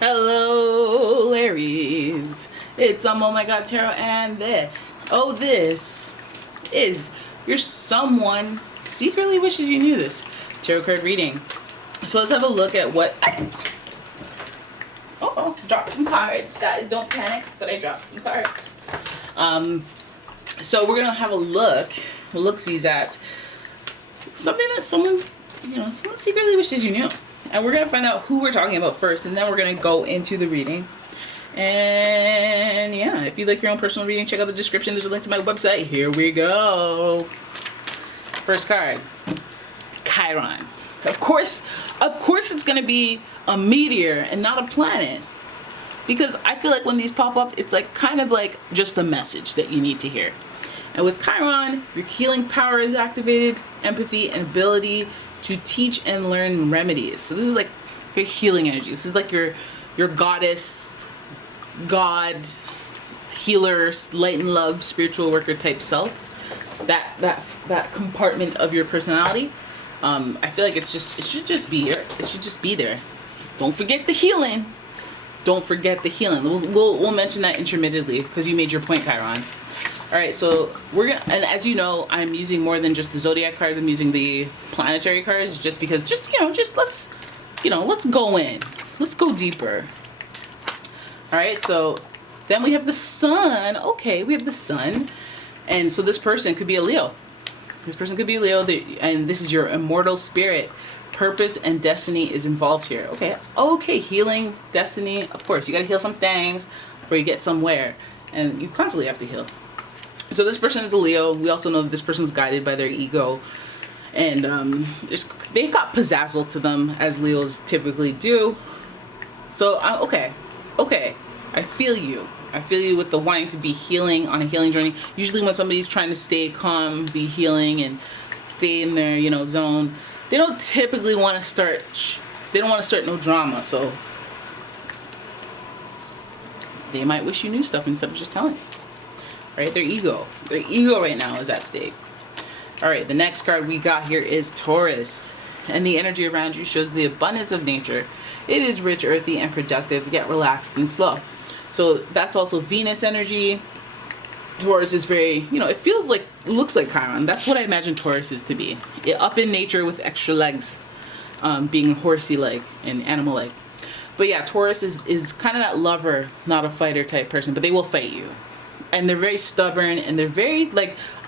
Hello, Aries. It's umomgtarot, and this is your someone secretly wishes you knew this tarot card reading. So let's have a look at what. Oh, dropped some cards, guys. Don't panic that I dropped some cards. So we're gonna have a look-sees at something that someone secretly wishes you knew. And we're going to find out who we're talking about first, and then we're going to go into the reading. And yeah, if you'd like your own personal reading, check out the description. There's a link to my website. Here we go. First card, Chiron. Of course it's going to be a meteor and not a planet. Because I feel like when these pop up, it's like kind of like just a message that you need to hear. And with Chiron, your healing power is activated, empathy and ability to teach and learn remedies. So this is like your healing energy. This is like your goddess, god, healer, light and love, spiritual worker type self. That compartment of your personality. I feel like it should just be here. It should just be there. Don't forget the healing. Don't forget the healing. We'll mention that intermittently because you made your point, Chiron. All right, so and as you know, I'm using more than just the zodiac cards. I'm using the planetary cards just because, let's go in. Let's go deeper. All right, so then we have the sun. Okay, we have the sun. And so this person could be a Leo. This person could be a Leo, and this is your immortal spirit. Purpose and destiny is involved here. Okay, healing, destiny. Of course, you got to heal some things before you get somewhere. And you constantly have to heal. So this person is a Leo. We also know that this person is guided by their ego. And they got pizzazzle to them, as Leos typically do. So, okay. I feel you. I feel you with the wanting to be healing on a healing journey. Usually when somebody's trying to stay calm, be healing, and stay in their, zone, they don't typically want to start, they don't want to start no drama. So they might wish you knew stuff instead of just telling you. Right? Their ego right now is at stake. All right, the next card we got here is Taurus. And the energy around you shows the abundance of nature. It is rich, earthy, and productive, yet relaxed and slow. So that's also Venus energy. Taurus is very, it looks like Chiron. That's what I imagine Taurus is to be. Up in nature with extra legs, being horsey-like and animal-like. But yeah, Taurus is kind of that lover, not a fighter type person, but they will fight you. And they're very stubborn, and they're very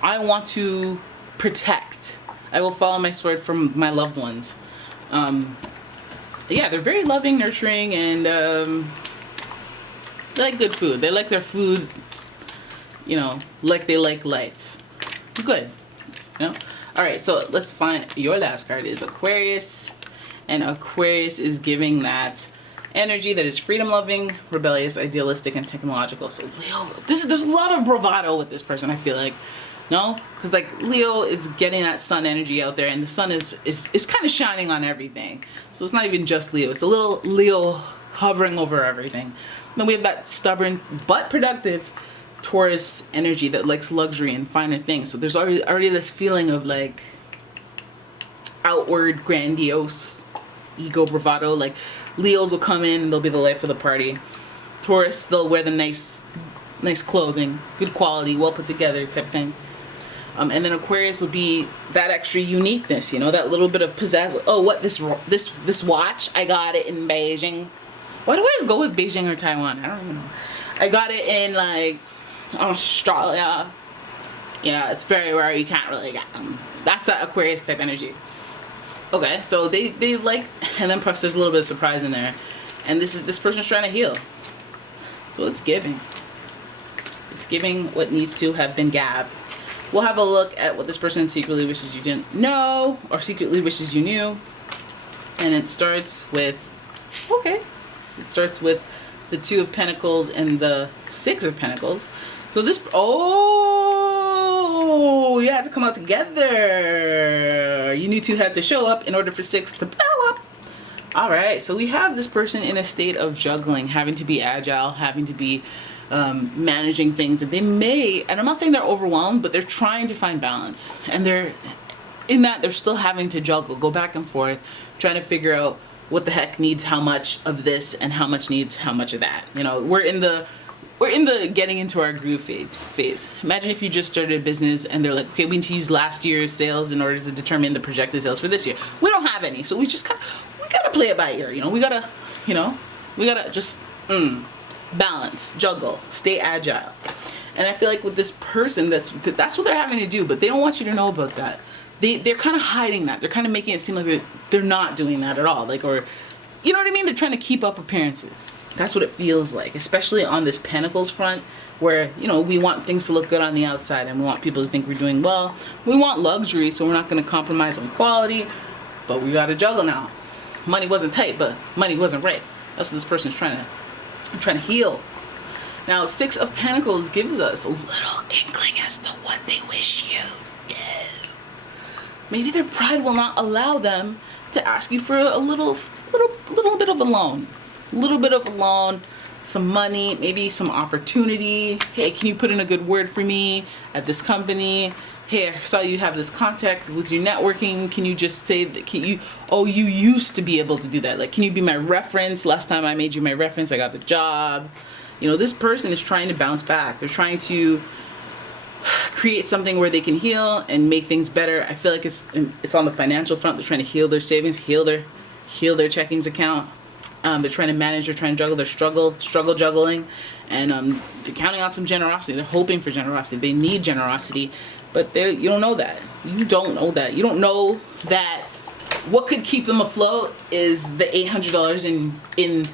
I want to protect. I will follow my sword from my loved ones. Yeah, they're very loving, nurturing, and they like good food. They like their food, like they like life. Good, All right, so let's find your last card is Aquarius, and Aquarius is giving that energy that is freedom-loving, rebellious, idealistic, and technological. So Leo, there's a lot of bravado with this person, I feel like. No? Because Leo is getting that sun energy out there, and the sun is kind of shining on everything. So it's not even just Leo. It's a little Leo hovering over everything. Then we have that stubborn but productive Taurus energy that likes luxury and finer things. So there's already this feeling of outward, grandiose, ego bravado. Leos will come in and they'll be the life of the party. Taurus, they'll wear the nice clothing, good quality, well put together type thing. And then Aquarius will be that extra uniqueness, that little bit of pizzazz. Oh, what this watch? I got it in Beijing. Why do I always go with Beijing or Taiwan? I don't even know. I got it in Australia. Yeah, it's very rare. You can't really get them. That's that Aquarius type energy. Okay, so they like, and then plus there's a little bit of surprise in there, and this person's trying to heal. So it's giving what needs to have been gav. We'll have a look at what this person secretly wishes you didn't know, or secretly wishes you knew, and it starts with the Two of Pentacles and the Six of Pentacles. So you had to come out together. You two had to show up in order for Six to blow up. All right, so we have this person in a state of juggling, having to be agile, having to be managing things. And I'm not saying they're overwhelmed, but they're trying to find balance. And they're still having to juggle, go back and forth, trying to figure out what the heck needs how much of this and how much needs how much of that. You know, we're in the getting into our groove phase. Imagine if you just started a business and they're like, okay, we need to use last year's sales in order to determine the projected sales for this year. We don't have any, so we gotta play it by ear. You know, we gotta just balance, juggle, stay agile. And I feel like with this person, that's what they're having to do, but they don't want you to know about that. They're kind of hiding that. They're kind of making it seem like they're not doing that at all. Like, or, you know what I mean? They're trying to keep up appearances. That's what it feels like, especially on this Pentacles front, where, you know, we want things to look good on the outside and we want people to think we're doing well. We want luxury, so we're not going to compromise on quality, but we got to juggle now. Money wasn't tight, but money wasn't right. That's what this person's trying to heal. Now, Six of Pentacles gives us a little inkling as to what they wish you do. Maybe their pride will not allow them to ask you for a little bit of a loan. A little bit of a loan, some money, maybe some opportunity. Hey, can you put in a good word for me at this company? Hey, I saw you have this contact with your networking. Can you just say that, you used to be able to do that. Like, can you be my reference? Last time I made you my reference, I got the job. You know, this person is trying to bounce back. They're trying to create something where they can heal and make things better. I feel like it's on the financial front. They're trying to heal their savings, heal their checkings account. They're trying to manage, they're trying to juggle, they're struggle juggling, and they're counting on some generosity. They're hoping for generosity. They need generosity, but you don't know that. You don't know that. You don't know that what could keep them afloat is the $800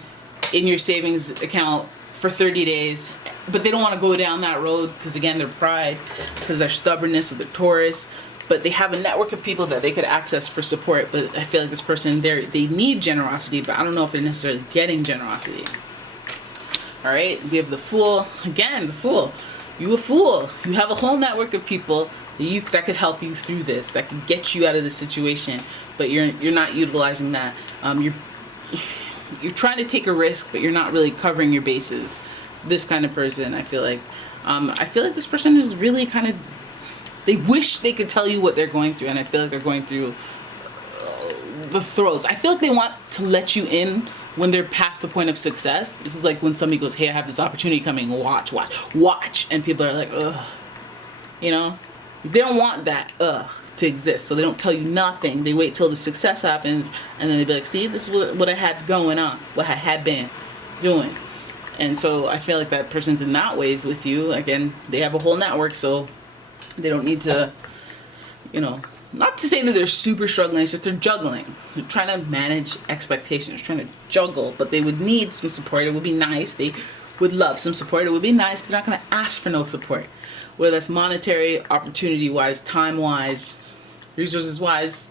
in your savings account for 30 days. But they don't want to go down that road because, again, their pride, because their stubbornness with the Taurus. But they have a network of people that they could access for support. But I feel like this person, they need generosity, but I don't know if they're necessarily getting generosity. All right, we have the Fool. Again, the Fool. You a fool. You have a whole network of people that could help you through this, that could get you out of this situation, but you're not utilizing that. You're trying to take a risk, but you're not really covering your bases. This kind of person, I feel like this person is really kind of, they wish they could tell you what they're going through, and I feel like they're going through the throes. I feel like they want to let you in when they're past the point of success. This is like when somebody goes, hey, I have this opportunity coming, watch. And people are like, ugh. You know? They don't want that ugh to exist, so they don't tell you nothing. They wait till the success happens, and then they be like, see, this is what I had going on, what I had been doing. And so I feel like that person's in that ways with you. Again, they have a whole network, so they don't need to, you know, not to say that they're super struggling, it's just they're juggling. They're trying to manage expectations, trying to juggle, but they would need some support. It would be nice. They would love some support. It would be nice, but they're not going to ask for no support. Whether that's monetary, opportunity-wise, time-wise, resources-wise,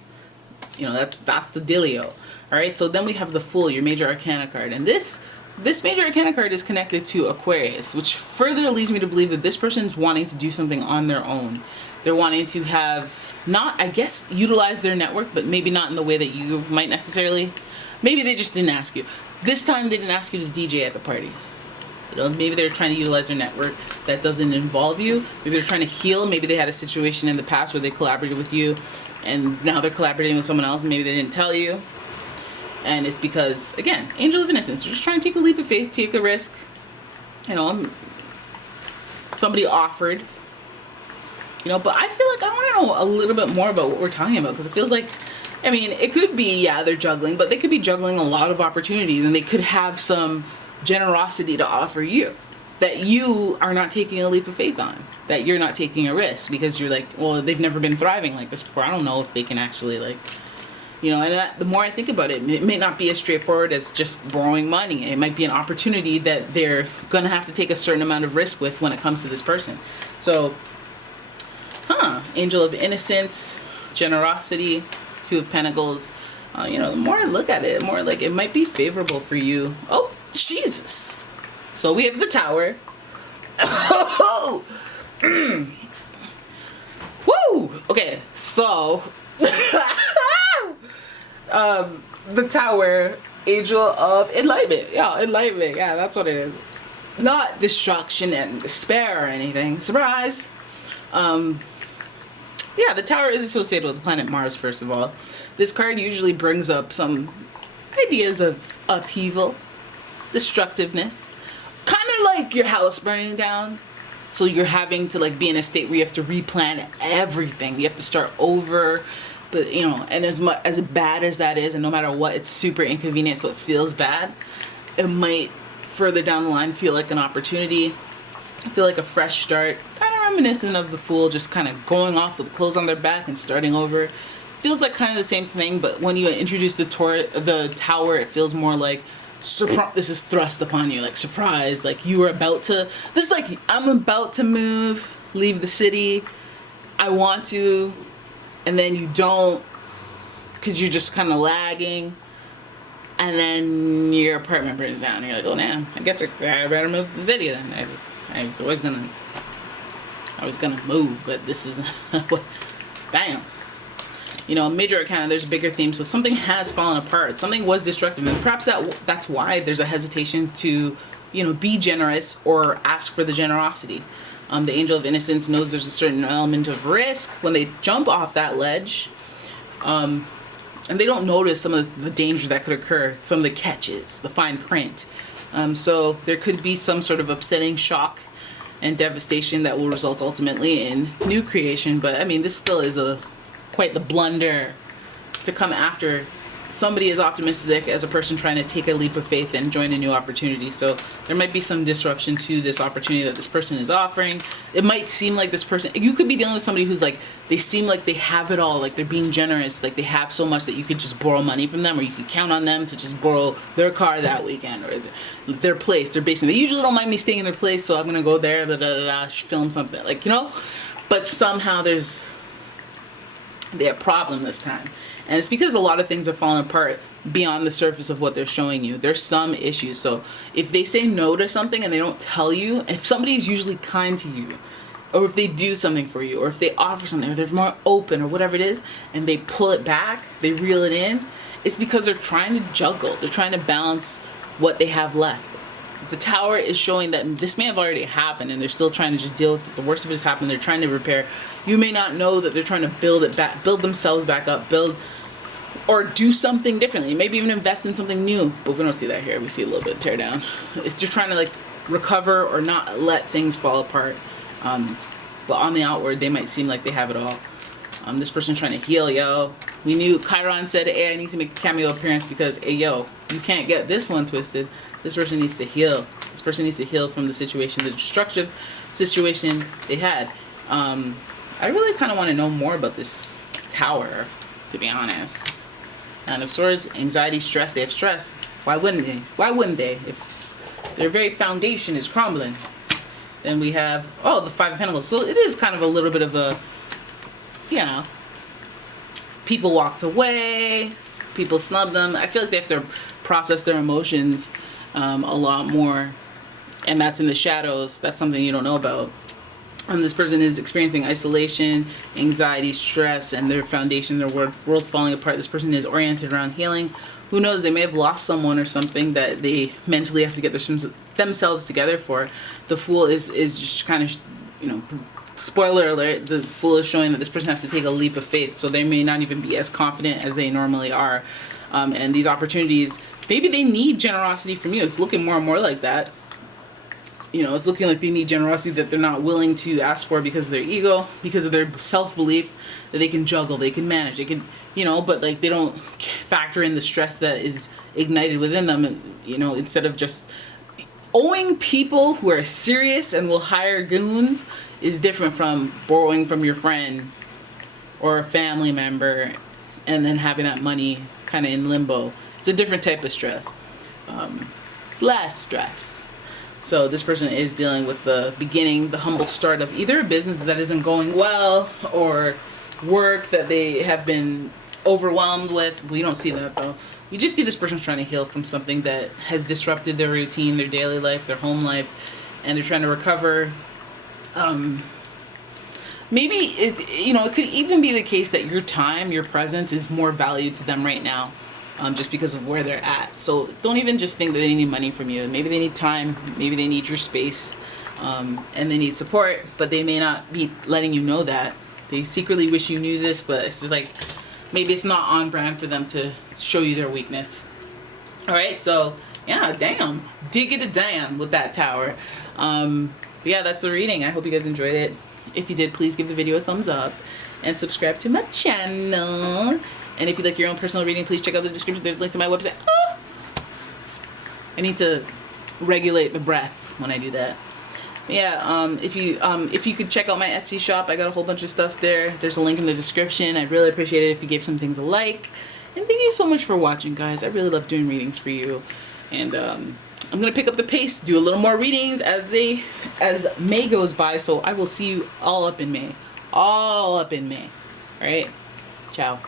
you know, that's the dealio. All right, so then we have the Fool, your major arcana card. And this major arcana card is connected to Aquarius, which further leads me to believe that this person's wanting to do something on their own. They're wanting to have, not, I guess, utilize their network, but maybe not in the way that you might necessarily. Maybe they just didn't ask you. This time they didn't ask you to DJ at the party. You know, maybe they're trying to utilize their network that doesn't involve you. Maybe they're trying to heal. Maybe they had a situation in the past where they collaborated with you, and now they're collaborating with someone else, and maybe they didn't tell you. And it's because, again, angel of innocence. They're just trying to take a leap of faith, take a risk. You know, somebody offered. You know, but I feel like I want to know a little bit more about what we're talking about, because it feels like, I mean, it could be, yeah, they're juggling, but they could be juggling a lot of opportunities, and they could have some generosity to offer you that you are not taking a leap of faith on, that you're not taking a risk because you're like, well, they've never been thriving like this before. I don't know if they can actually, like, you know, and the more I think about it, it may not be as straightforward as just borrowing money. It might be an opportunity that they're going to have to take a certain amount of risk with when it comes to this person. So, Angel of Innocence, generosity, Two of Pentacles. You know, the more I look at it, the more like it might be favorable for you. Oh, Jesus. So we have the Tower. Woo! Okay, so the Tower, Angel of Enlightenment. Yeah, enlightenment. Yeah, that's what it is. Not destruction and despair or anything. Surprise! Yeah, the Tower is associated with the planet Mars, first of all. This card usually brings up some ideas of upheaval, destructiveness, kind of like your house burning down. So you're having to like be in a state where you have to replan everything. You have to start over. But you know, and as bad as that is, and no matter what, it's super inconvenient, so it feels bad. It might further down the line feel like an opportunity, feel like a fresh start, kind of reminiscent of the Fool, just kind of going off with clothes on their back and starting over. Feels like kind of the same thing, but when you introduce the Tower, it feels more like this is thrust upon you, like surprise, like you were about to. This is like, I'm about to move, leave the city. I want to. And then you don't, because you're just kind of lagging, and then your apartment burns down, and you're like, oh damn, I guess I better move to the city then. I was gonna move, but this is, damn. You know, major arcana, there's a bigger theme, so something has fallen apart, something was destructive, and perhaps that's why there's a hesitation to, you know, be generous or ask for the generosity. The Angel of Innocence knows there's a certain element of risk when they jump off that ledge, and they don't notice some of the danger that could occur, some of the catches, the fine print. So there could be some sort of upsetting shock and devastation that will result ultimately in new creation. But I mean, this still is quite the blunder to come after somebody as optimistic as a person trying to take a leap of faith and join a new opportunity. So there might be some disruption to this opportunity that this person is offering. It might seem like this person, you could be dealing with somebody who's like, they seem like they have it all, like they're being generous, like they have so much that you could just borrow money from them, or you could count on them to just borrow their car that weekend, or their place, their basement. They usually don't mind me staying in their place, so I'm gonna go there, film something, like, you know. But somehow there's a problem this time. And it's because a lot of things have fallen apart beyond the surface of what they're showing you. There's some issues. So if they say no to something and they don't tell you, if somebody's usually kind to you, or if they do something for you, or if they offer something, or they're more open, or whatever it is, and they pull it back, they reel it in, it's because they're trying to juggle. They're trying to balance what they have left. The Tower is showing that this may have already happened, and they're still trying to just deal with it. The worst of it has happened. They're trying to repair. You may not know that they're trying to build it back, build themselves back up, or do something differently, maybe even invest in something new. But we don't see that here. We see a little bit of tear down. It's just trying to like recover or not let things fall apart. But on the outward, they might seem like they have it all. This person's trying to heal, yo. We knew Chiron said, hey, I need to make a cameo appearance because, hey, yo, you can't get this one twisted. This person needs to heal. This person needs to heal from the situation, the destructive situation they had. I really kind of want to know more about this Tower, to be honest. And of Swords, anxiety, stress. They have stress. Why wouldn't they? Why wouldn't they? If their very foundation is crumbling. Then we have, the Five of Pentacles. So it is kind of a little bit of a, you know, people walked away, people snubbed them. I feel like they have to process their emotions a lot more. And that's in the shadows. That's something you don't know about. This person is experiencing isolation, anxiety, stress, and their foundation, their world falling apart. This person is oriented around healing. Who knows, they may have lost someone or something that they mentally have to get themselves together for. The Fool is just kind of, you know, spoiler alert, the Fool is showing that this person has to take a leap of faith, so they may not even be as confident as they normally are. And these opportunities, maybe they need generosity from you. It's looking more and more like that. You know, it's looking like they need generosity that they're not willing to ask for because of their ego, because of their self-belief that they can juggle, they can manage, they can, you know, but like they don't factor in the stress that is ignited within them, you know, instead of just owing people who are serious and will hire goons is different from borrowing from your friend or a family member and then having that money kind of in limbo. It's a different type of stress. It's less stress. So this person is dealing with the beginning, the humble start of either a business that isn't going well or work that they have been overwhelmed with. We don't see that though. We just see this person trying to heal from something that has disrupted their routine, their daily life, their home life, and they're trying to recover. Maybe it could even be the case that your time, your presence is more valued to them right now. Just because of where they're at. So don't even just think that they need money from you. Maybe they need time, maybe they need your space, and they need support, but they may not be letting you know that. They secretly wish you knew this, but it's just like, maybe it's not on brand for them to show you their weakness. All right, so yeah, damn, diggity damn with that tower. Yeah, that's the reading. I hope you guys enjoyed it. If you did, please give the video a thumbs up and subscribe to my channel. And if you'd like your own personal reading, please check out the description. There's a link to my website. Ah! I need to regulate the breath when I do that. Yeah, if you could check out my Etsy shop, I got a whole bunch of stuff there. There's a link in the description. I'd really appreciate it if you gave some things a like. And thank you so much for watching, guys. I really love doing readings for you. And I'm gonna pick up the pace, do a little more readings as May goes by. So I will see you all up in May. All up in May. All right. Ciao.